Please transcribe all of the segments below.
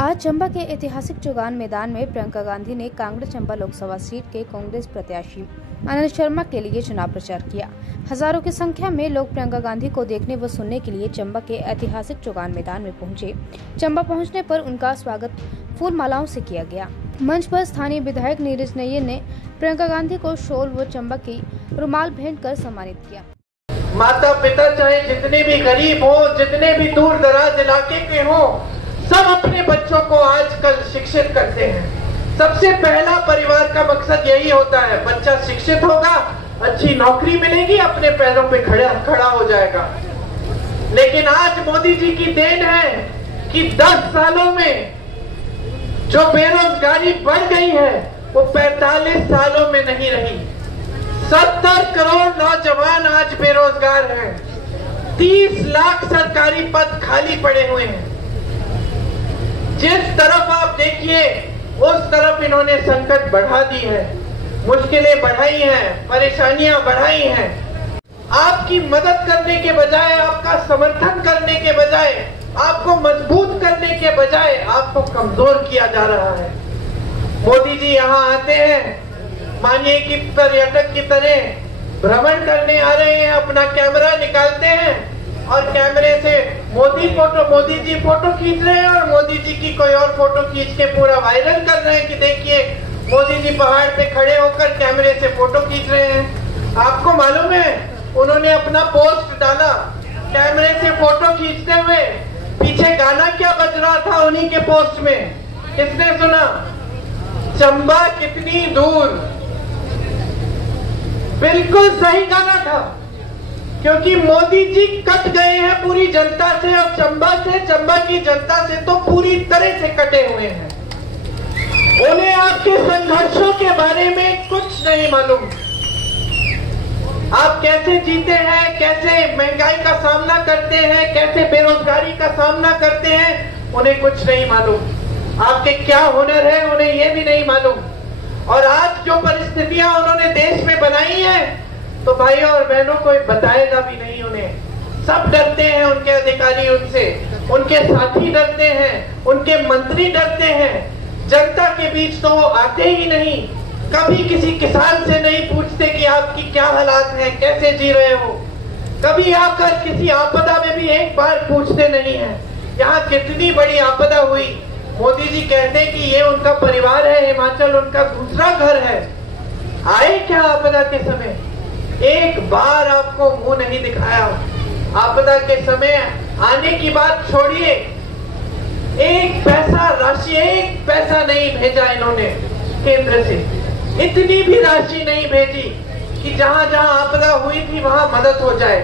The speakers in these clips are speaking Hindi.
आज चंबा के ऐतिहासिक चौगान मैदान में प्रियंका गांधी ने कांगड़ा चंबा लोकसभा सीट के कांग्रेस प्रत्याशी आनंद शर्मा के लिए चुनाव प्रचार किया। हजारों की संख्या में लोग प्रियंका गांधी को देखने व सुनने के लिए चंबा के ऐतिहासिक चौगान मैदान में पहुंचे। चंबा पहुंचने पर उनका स्वागत फूल मालाओं से किया गया। मंच पर स्थानीय विधायक नीरज नैयर ने प्रियंका गांधी को शॉल व चंबा की रुमाल भेंट कर सम्मानित किया। माता पिता चाहे जितने भी गरीब हो, जितने भी दूर दराज इलाके के हो, सब अपने बच्चों को आजकल शिक्षित करते हैं। सबसे पहला परिवार का मकसद यही होता है, बच्चा शिक्षित होगा, अच्छी नौकरी मिलेगी, अपने पैरों पे खड़ा हो जाएगा। लेकिन आज मोदी जी की देन है कि 10 सालों में जो बेरोजगारी बढ़ गई है वो 45 सालों में नहीं रही। 70 करोड़ नौजवान आज बेरोजगार हैं। 30 लाख सरकारी पद खाली पड़े हुए हैं। जिस तरफ आप देखिए उस तरफ इन्होंने संकट बढ़ा दी है, मुश्किलें बढ़ाई हैं, परेशानियां बढ़ाई हैं। आपकी मदद करने के बजाय, आपका समर्थन करने के बजाय, आपको मजबूत करने के बजाय आपको कमजोर किया जा रहा है। मोदी जी यहाँ आते हैं, मानिए कि पर्यटक की तरह भ्रमण करने आ रहे हैं, अपना कैमरा निकालते हैं और कैमरे से मोदी जी फोटो खींच रहे हैं और मोदी जी की कोई और फोटो खींच के पूरा वायरल कर रहे हैं कि देखिए मोदी जी पहाड़ पे खड़े होकर कैमरे से फोटो खींच रहे हैं। आपको मालूम है उन्होंने अपना पोस्ट डाला कैमरे से फोटो खींचते हुए, पीछे गाना क्या बज रहा था उन्हीं के पोस्ट में, किसने सुना? चंबा कितनी दूर। बिल्कुल सही गाना था, क्योंकि मोदी जी कट गए हैं पूरी जनता से और चंबा की जनता से तो पूरी तरह से कटे हुए हैं। उन्हें आपके संघर्षों के बारे में कुछ नहीं मालूम। आप कैसे जीते हैं, कैसे महंगाई का सामना करते हैं, कैसे बेरोजगारी का सामना करते हैं, उन्हें कुछ नहीं मालूम। आपके क्या हुनर है उन्हें ये भी नहीं मालूम। और आज जो परिस्थितियां उन्होंने देश में बनाई हैं तो भाइयों और बहनों कोई बताएगा भी नहीं उन्हें। सब डरते हैं, उनके अधिकारी उनसे, उनके साथी डरते हैं, उनके मंत्री डरते हैं। जनता के बीच तो वो आते ही नहीं, कभी किसी किसान से नहीं पूछते कि आपकी क्या हालात हैं, कैसे जी रहे हो। कभी आकर किसी आपदा में भी एक बार पूछते नहीं है। यहाँ कितनी बड़ी आपदा हुई, मोदी जी कहते कि ये उनका परिवार है, हिमाचल उनका दूसरा घर है। आए क्या आपदा के समय? एक बार आपको मुंह नहीं दिखाया। आपदा के समय आने की बात छोड़िए, एक पैसा राशि, एक पैसा नहीं भेजा इन्होंने केंद्र से। इतनी भी राशि नहीं भेजी कि जहां जहां आपदा हुई थी वहां मदद हो जाए।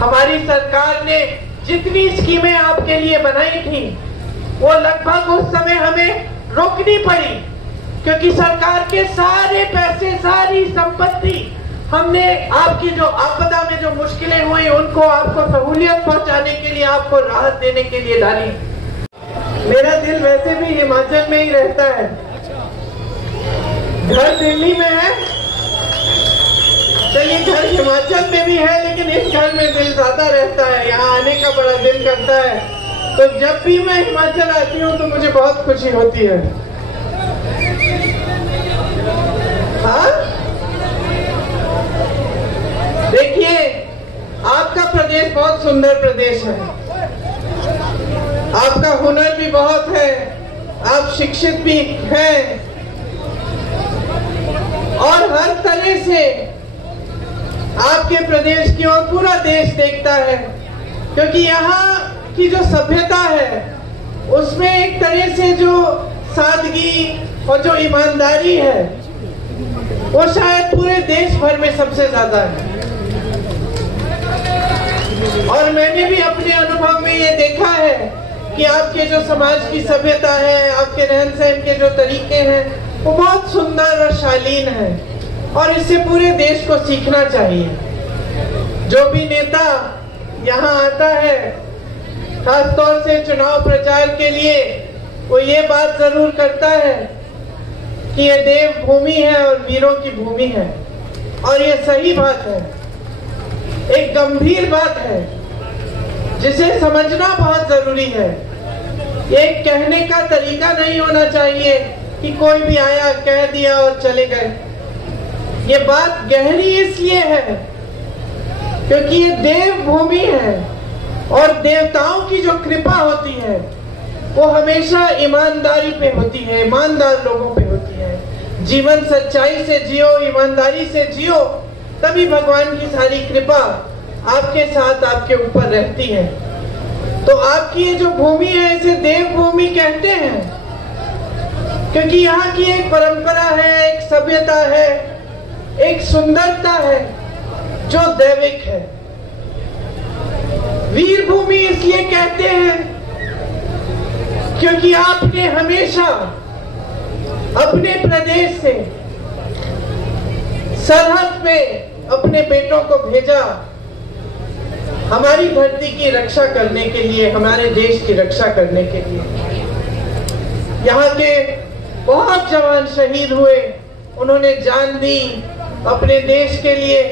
हमारी सरकार ने जितनी स्कीमें आपके लिए बनाई थी वो लगभग उस समय हमें रोकनी पड़ी, क्योंकि सरकार के सारे पैसे, सारी संपत्ति हमने आपकी जो आपदा में जो मुश्किलें हुई उनको आपको सहूलियत पहुंचाने के लिए, आपको राहत देने के लिए डाली। मेरा दिल वैसे भी हिमाचल में ही रहता है, घर दिल्ली में है, चलिए घर हिमाचल में भी है, लेकिन इस घर में दिल ज्यादा रहता है, यहाँ आने का बड़ा दिल करता है। तो जब भी मैं हिमाचल आती हूँ तो मुझे बहुत खुशी होती है। हाँ, देखिए आपका प्रदेश बहुत सुंदर प्रदेश है, आपका हुनर भी बहुत है, आप शिक्षित भी हैं और हर तरह से आपके प्रदेश की ओर पूरा देश देखता है, क्योंकि यहाँ की जो सभ्यता है उसमें एक तरह से जो सादगी और जो ईमानदारी है वो शायद पूरे देश भर में सबसे ज्यादा है। और मैंने भी अपने अनुभव में ये देखा है कि आपके जो समाज की सभ्यता है, आपके रहन सहन के जो तरीके हैं वो बहुत सुंदर और शालीन है और इससे पूरे देश को सीखना चाहिए। जो भी नेता यहाँ आता है खासतौर से चुनाव प्रचार के लिए, वो ये बात जरूर करता है कि ये देव भूमि है और वीरों की भूमि है, और ये सही बात है, एक गंभीर बात है जिसे समझना बहुत जरूरी है। ये कहने का तरीका नहीं होना चाहिए कि कोई भी आया कह दिया और चले गए। ये बात गहरी इसलिए है क्योंकि ये देवभूमि है और देवताओं की जो कृपा होती है वो हमेशा ईमानदारी पे होती है, ईमानदार लोगों पे होती है। जीवन सच्चाई से जियो, ईमानदारी से जियो, तभी भगवान की सारी कृपा आपके साथ, आपके ऊपर रहती है। तो आपकी ये जो भूमि है इसे देवभूमि कहते हैं क्योंकि यहाँ की एक परंपरा है, एक सभ्यता है, एक सुंदरता है जो दैविक है। वीर भूमि इसलिए कहते हैं क्योंकि आपने हमेशा अपने प्रदेश से सरहद पे अपने बेटों को भेजा हमारी धरती की रक्षा करने के लिए, हमारे देश की रक्षा करने के लिए। यहाँ के बहुत जवान शहीद हुए, उन्होंने जान दी अपने देश के लिए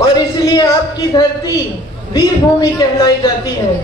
और इसलिए आपकी धरती वीर भूमि कहलाई जाती है।